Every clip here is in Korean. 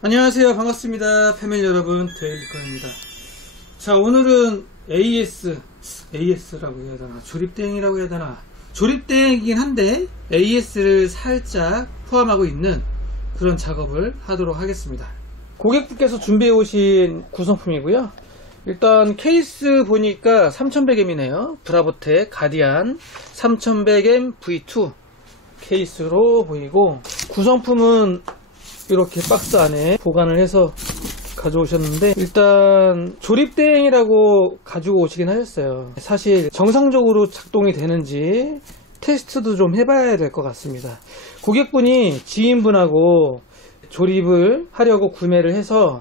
안녕하세요. 반갑습니다. 패밀리 여러분, 데일리건입니다. 자, 오늘은 AS라고 해야 되나, 조립대행이라고 해야 되나, 조립대행이긴 한데 AS를 살짝 포함하고 있는 그런 작업을 하도록 하겠습니다. 고객분께서 준비해 오신 구성품이고요. 일단 케이스 보니까 3100M이네요. 브라보텍 가디안 3100M V2 케이스로 보이고, 구성품은 이렇게 박스 안에 보관을 해서 가져오셨는데, 일단 조립대행이라고 가지고 오시긴 하셨어요. 사실 정상적으로 작동이 되는지 테스트도 좀 해봐야 될 것 같습니다. 고객분이 지인분하고 조립을 하려고 구매를 해서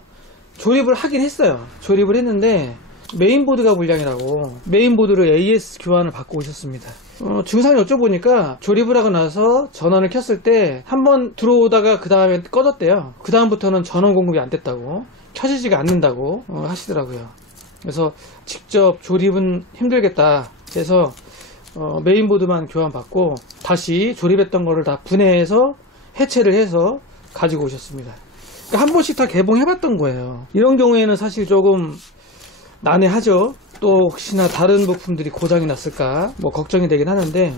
조립을 하긴 했어요. 조립을 했는데 메인보드가 불량이라고 메인보드를 AS 교환을 받고 오셨습니다. 증상을 여쭤보니까 조립을 하고 나서 전원을 켰을 때 한번 들어오다가 그 다음에 꺼졌대요. 그 다음부터는 전원 공급이 안 됐다고, 켜지지가 않는다고 하시더라고요. 그래서 직접 조립은 힘들겠다 해서 메인보드만 교환받고 다시 조립했던 거를 다 분해해서 해체를 해서 가지고 오셨습니다. 그러니까 한 번씩 다 개봉해봤던 거예요. 이런 경우에는 사실 조금 난해하죠. 또 혹시나 다른 부품들이 고장이 났을까 뭐 걱정이 되긴 하는데,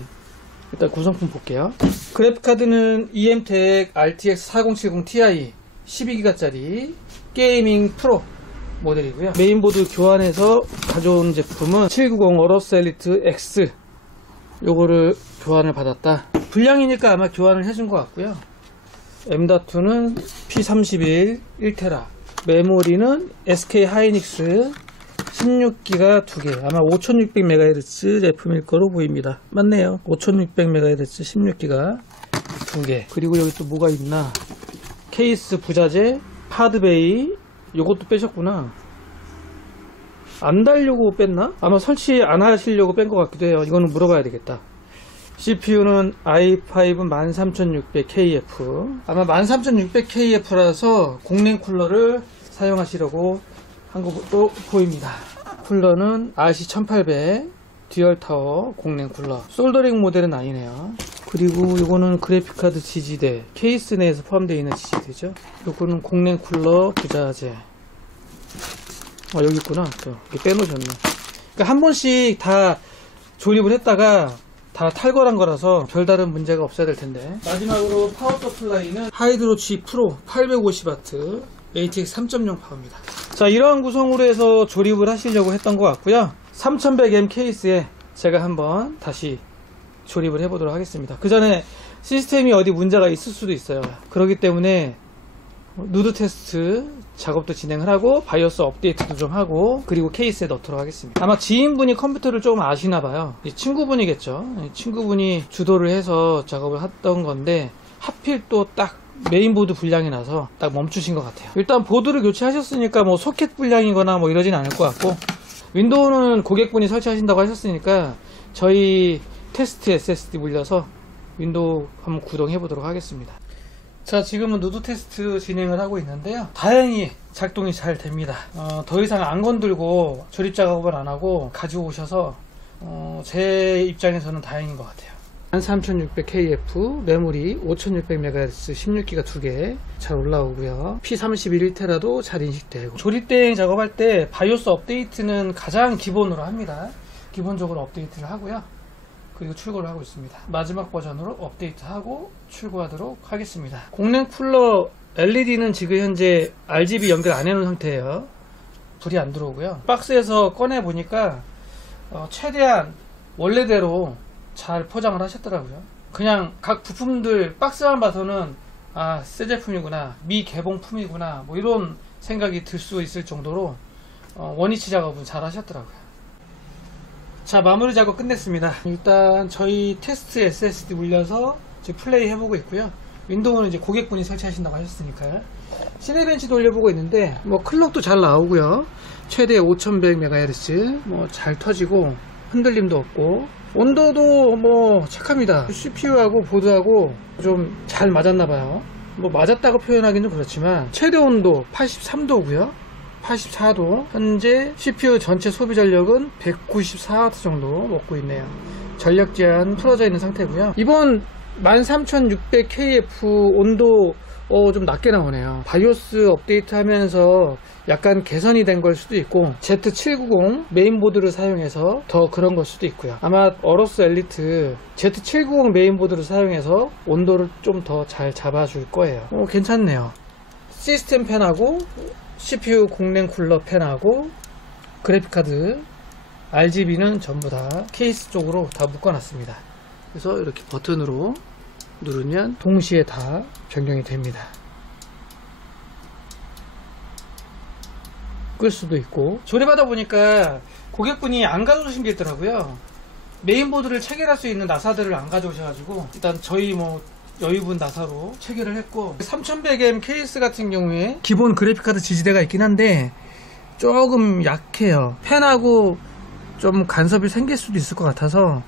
일단 구성품 볼게요. 그래픽카드는 EMTEC RTX 4070 Ti 12기가짜리 게이밍 프로 모델이고요. 메인보드 교환해서 가져온 제품은 790 어로스 엘리트 X, 요거를 교환을 받았다. 불량이니까 아마 교환을 해준 것 같고요. M.2는 P31 1테라, 메모리는 SK 하이닉스 16기가 2개, 아마 5600MHz 제품일 거로 보입니다. 맞네요. 5600MHz 16기가 2개. 그리고 여기 또 뭐가 있나, 케이스 부자재, 파드베이, 요것도 빼셨구나. 안 달려고 뺐나? 아마 설치 안 하시려고 뺀 것 같기도 해요. 이거는 물어봐야 되겠다. CPU는 i5 13600KF, 아마 13600KF라서 공랭 쿨러를 사용하시려고 한 것도 보입니다. 쿨러는 RC1800 듀얼타워 공랭 쿨러, 솔더링 모델은 아니네요. 그리고 이거는 그래픽카드 지지대, 케이스 내에서 포함되어 있는 지지대죠. 이거는 공랭 쿨러 부자재. 여기 있구나. 또 이렇게 빼놓으셨네. 그러니까 한 번씩 다 조립을 했다가 다 탈거한 거라서 별다른 문제가 없어야 될 텐데. 마지막으로 파워 서플라이는 하이드로치 프로 850W ATX 3.0 파워입니다. 자, 이러한 구성으로 해서 조립을 하시려고 했던 것 같고요. 3100M 케이스에 제가 한번 다시 조립을 해보도록 하겠습니다. 그 전에 시스템이 어디 문제가 있을 수도 있어요. 그렇기 때문에 누드 테스트 작업도 진행을 하고 바이오스 업데이트도 좀 하고, 그리고 케이스에 넣도록 하겠습니다. 아마 지인분이 컴퓨터를 조금 아시나봐요. 친구분이겠죠. 친구분이 주도를 해서 작업을 했던 건데, 하필 또 딱 메인보드 불량이 나서 딱 멈추신 것 같아요. 일단 보드를 교체하셨으니까 뭐 소켓 불량이거나 뭐 이러진 않을 것 같고, 윈도우는 고객분이 설치하신다고 하셨으니까 저희 테스트 SSD 물려서 윈도우 한번 구동해 보도록 하겠습니다. 자, 지금은 누드 테스트 진행을 하고 있는데요. 다행히 작동이 잘 됩니다. 더 이상 안 건들고 조립 작업을 안 하고 가지고 오셔서 제 입장에서는 다행인 것 같아요. 13600KF, 메모리 5600MHz 16기가 2개 잘 올라오고요. P31 1테라도 잘 인식되고, 조립대행 작업할 때 바이오스 업데이트는 가장 기본으로 합니다. 기본적으로 업데이트를 하고요. 그리고 출고를 하고 있습니다. 마지막 버전으로 업데이트하고 출고하도록 하겠습니다. 공랭 쿨러 LED는 지금 현재 RGB 연결 안 해놓은 상태예요. 불이 안 들어오고요. 박스에서 꺼내 보니까 최대한 원래대로 잘 포장을 하셨더라고요. 그냥 각 부품들 박스만 봐서는 새 제품이구나, 미개봉품이구나, 뭐 이런 생각이 들 수 있을 정도로 원위치 작업은 잘 하셨더라고요. 자, 마무리 작업 끝냈습니다. 일단 저희 테스트 SSD 물려서 지금 플레이 해보고 있고요. 윈도우는 이제 고객분이 설치하신다고 하셨으니까 시네벤치도 올려보고 있는데, 뭐 클럭도 잘 나오고요. 최대 5100MHz 뭐 잘 터지고 흔들림도 없고, 온도도 뭐 착합니다. CPU하고 보드하고 좀 잘 맞았나봐요. 뭐 맞았다고 표현하기는 좀 그렇지만 최대 온도 83도고요 84도. 현재 CPU 전체 소비 전력은 194W 정도 먹고 있네요. 전력 제한 풀어져 있는 상태고요. 이번 13600KF 온도 좀 낮게 나오네요. 바이오스 업데이트 하면서 약간 개선이 된 걸 수도 있고, Z790 메인보드를 사용해서 더 그런 걸 수도 있고요. 아마 어로스 엘리트 Z790 메인보드를 사용해서 온도를 좀 더 잘 잡아줄 거예요. 괜찮네요. 시스템 팬하고 CPU 공랭 쿨러 팬하고 그래픽카드 RGB는 전부 다 케이스 쪽으로 다 묶어놨습니다. 그래서 이렇게 버튼으로 누르면 동시에 다 변경이 됩니다. 끌 수도 있고. 조립하다 보니까 고객분이 안 가져오신 게 있더라고요. 메인보드를 체결할 수 있는 나사들을 안 가져오셔가지고 일단 저희 여유분 나사로 체결을 했고, 3100M 케이스 같은 경우에 기본 그래픽카드 지지대가 있긴 한데 조금 약해요. 펜하고 좀 간섭이 생길 수도 있을 것 같아서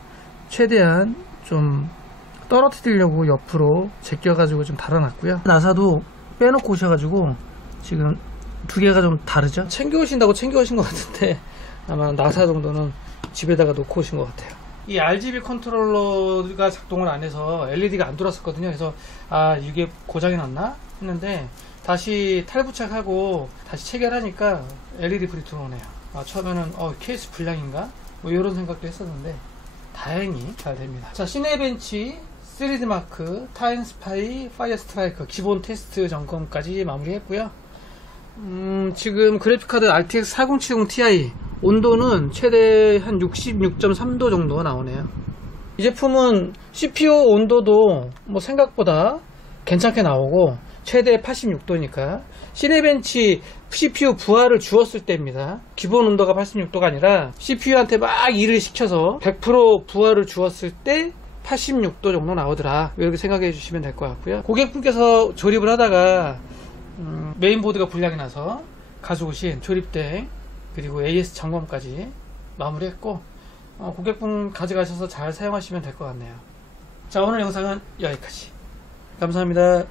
최대한 좀 떨어뜨리려고 옆으로 제껴가지고 좀 달아놨고요. 나사도 빼놓고 오셔가지고 지금 두 개가 좀 다르죠. 챙겨오신다고 챙겨오신 것 같은데 아마 나사 정도는 집에다가 놓고 오신 것 같아요. 이 RGB 컨트롤러가 작동을 안 해서 LED가 안 돌았었거든요. 그래서 이게 고장이 났나 했는데 다시 탈부착하고 다시 체결하니까 LED 불이 들어오네요. 처음에는 케이스 불량인가? 이런 생각도 했었는데 다행히 잘 됩니다. 자, 시네벤치 3D 마크, 타임스파이, 파이어 스트라이커 기본 테스트 점검까지 마무리했고요. 지금 그래픽카드 RTX 4070 Ti 온도는 최대 한 66.3도 정도가 나오네요. 이 제품은 CPU 온도도 생각보다 괜찮게 나오고 최대 86도니까 시네벤치 CPU 부하를 주었을 때입니다. 기본 온도가 86도가 아니라 CPU한테 막 일을 시켜서 100% 부하를 주었을 때 86도 정도 나오더라, 이렇게 생각해 주시면 될 것 같고요. 고객분께서 조립을 하다가 메인보드가 불량이 나서 가져오신 조립대 그리고 AS 점검까지 마무리했고, 고객분 가져가셔서 잘 사용하시면 될 것 같네요. 자, 오늘 영상은 여기까지. 감사합니다.